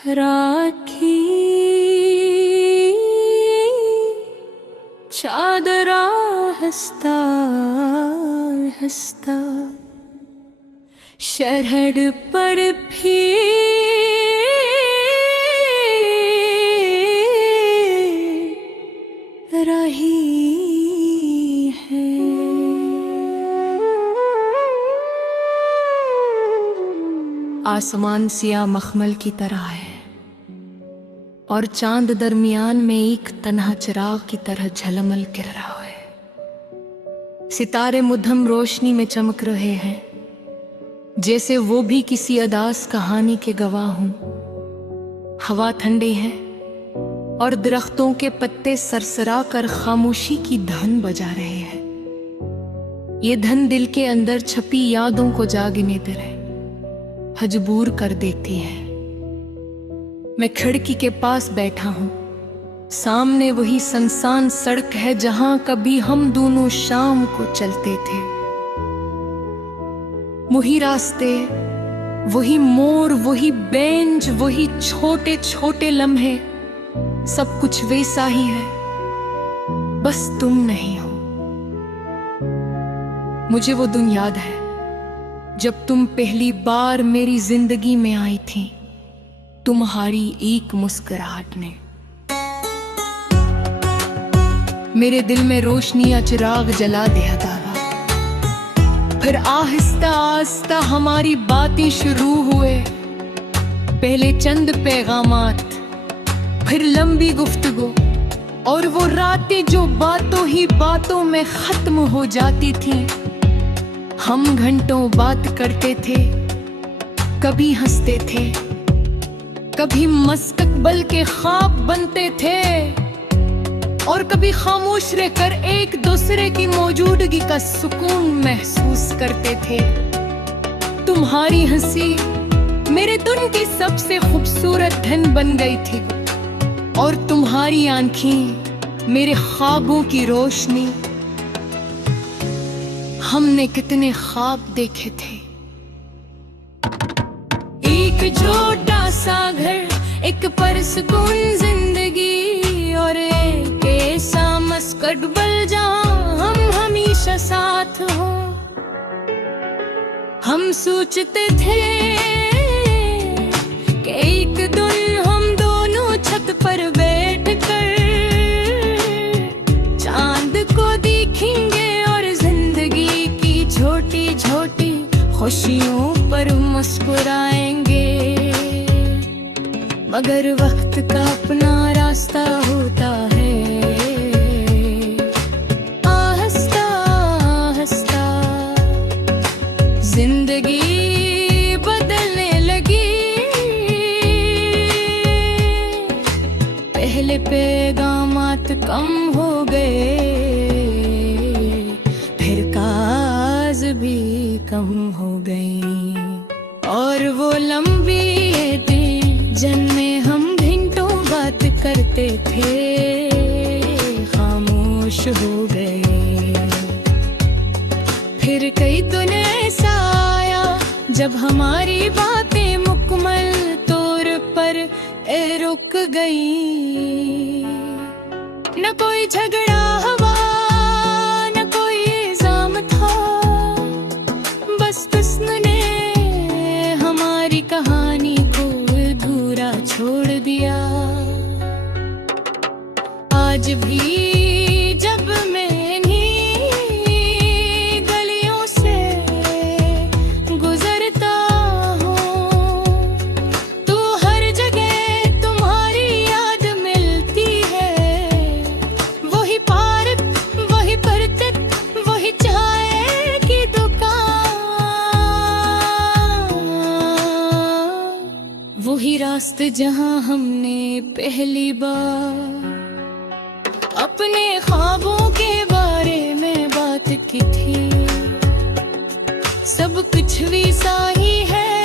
राखी चादरा हंसता हंसता शरहद पर भी रही है। आसमान सिया मखमल की तरह है और चांद दरमियान में एक तन्हा चिराग की तरह झलमल गिर रहा है। सितारे मुद्दम रोशनी में चमक रहे हैं, जैसे वो भी किसी अदास कहानी के गवाह हों। हवा ठंडी है और दरख्तों के पत्ते सरसरा कर खामोशी की धन बजा रहे हैं। ये धन दिल के अंदर छपी यादों को जागने तरह मजबूर कर देती है। मैं खिड़की के पास बैठा हूं, सामने वही सुनसान सड़क है जहां कभी हम दोनों शाम को चलते थे। वही रास्ते, वही मोड़, वही बेंच, वही छोटे छोटे लम्हे, सब कुछ वैसा ही है, बस तुम नहीं हो। मुझे वो दिन याद है जब तुम पहली बार मेरी जिंदगी में आई थी। तुम्हारी एक मुस्कुराहट ने मेरे दिल में रोशनी या चिराग जला दिया था। फिर आहिस्ता आहिस्ता हमारी बातें शुरू हुए। पहले चंद पैगामात, फिर लंबी गुफ्तगू, और वो रातें जो बातों ही बातों में खत्म हो जाती थी। हम घंटों बात करते थे, कभी हंसते थे, कभी मुस्तकबिल के ख्वाब बनते थे, और कभी खामोश रहकर एक दूसरे की मौजूदगी का सुकून महसूस करते थे। तुम्हारी हंसी मेरे दिन की सबसे खूबसूरत धन बन गई थी, और तुम्हारी आंखें मेरे ख्वाबों की रोशनी। हमने कितने ख्वाब देखे थे। एक छोटा सा घर, एक परसकून जिंदगी, और एक ऐसा मुस्तकबिल जहां हम हमेशा साथ हो। हम सोचते थे कि एक दिन हम दोनों छत पर बैठकर चांद को देखेंगे और जिंदगी की छोटी छोटी खुशियों पर मुस्कुराएंगे। मगर वक्त का अपना रास्ता होता है, आहिस्ता आहिस्ता जिंदगी बदलने लगी। पहले पैगामात कम हो गए, फिर काज भी कम हो गई, और वो लंबी दिन जिनमें हम घंटों बात करते थे खामोश हो गए। फिर कई दिन ऐसा आया जब हमारी बातें मुकम्मल तौर पर रुक गई। न कोई झगड़ा हुआ, न कोई इल्जाम था, बस हुस्न ने हमारी कहानी को अधूरा छोड़ दिया। आज भी जब मैं इन्हीं गलियों से गुजरता हूँ, तो हर जगह तुम्हारी याद मिलती है। वही पार्क, वही बर्तन, वही चाय की दुकान, वही रास्ते जहाँ हमने पहली बार अपने ख्वाबों के बारे में बात की थी। सब कुछ वैसा ही है,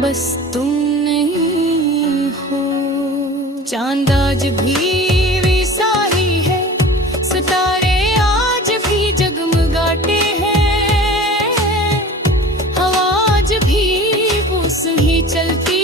बस तुम नहीं हो। चांद आज भी वैसा ही है, सितारे आज भी जगमगाते हैं, हवा आज भी उस ही चलती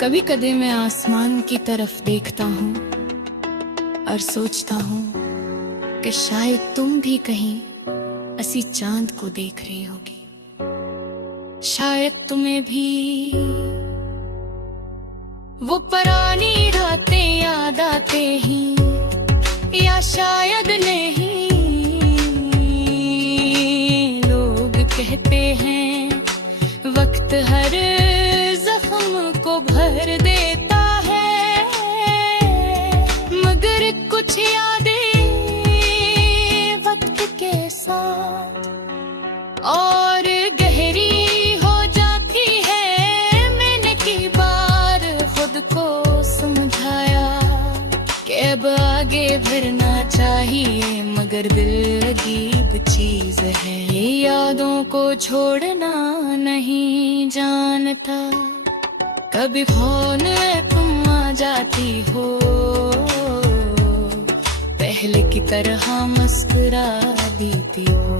कभी कभी मैं आसमान की तरफ देखता हूँ और सोचता हूँ कि शायद तुम भी कहीं असी चांद को देख रही होगी। शायद तुम्हें भी वो पुरानी रातें याद आते ही, या शायद नहीं। लोग कहते हैं वक्त हर जख्म को भर देता है, मगर कुछ यादें वक्त के साथ और गहरी हो जाती है। मैंने कई बार खुद को समझाया कि अब आगे बढ़ना चाहिए, मगर दिल अजीब चीज है, ये यादों को छोड़ना नहीं जानता। कभी फोन में तुम आ जाती हो, पहले की तरह मुस्कुरा देती हो।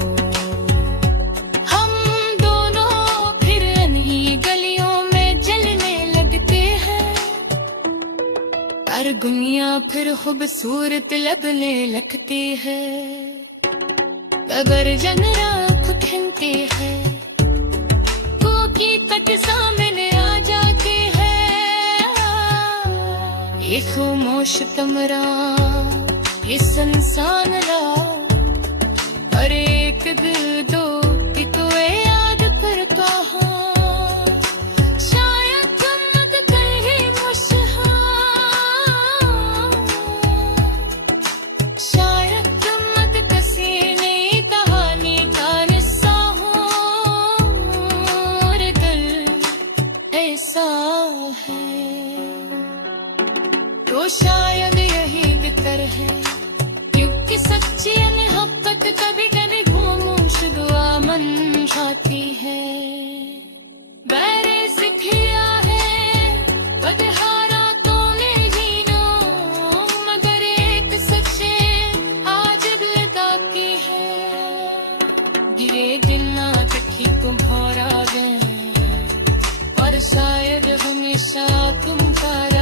हम दोनों फिर इन्हीं गलियों में चलने लगते हैं, और दुनिया फिर खूबसूरत लगने लगती है। अगर जन रात खिलती है, कोकी तक सामने आ जाती है। ये खामोश कमरा, ये सुनसान रात, और एक दिल दो कि तुम्हें याद करता हूँ। शायद चमक गई मुस्कान, शायद चमक किसी नई कहानी का हिस्सा हूँ, और दिल ऐसा है तो शायद यही बेहतर है, क्योंकि सच्ची मोहब्बत कभी कभी खामोश दुआ मन जाती है। मैंने सीखा है बदहारा तो नहीं जीना, मगर एक सच्चे आज बताती है। ये दिन ना तकी तुम्हारा दिन, और शायद हमेशा तुम्हारा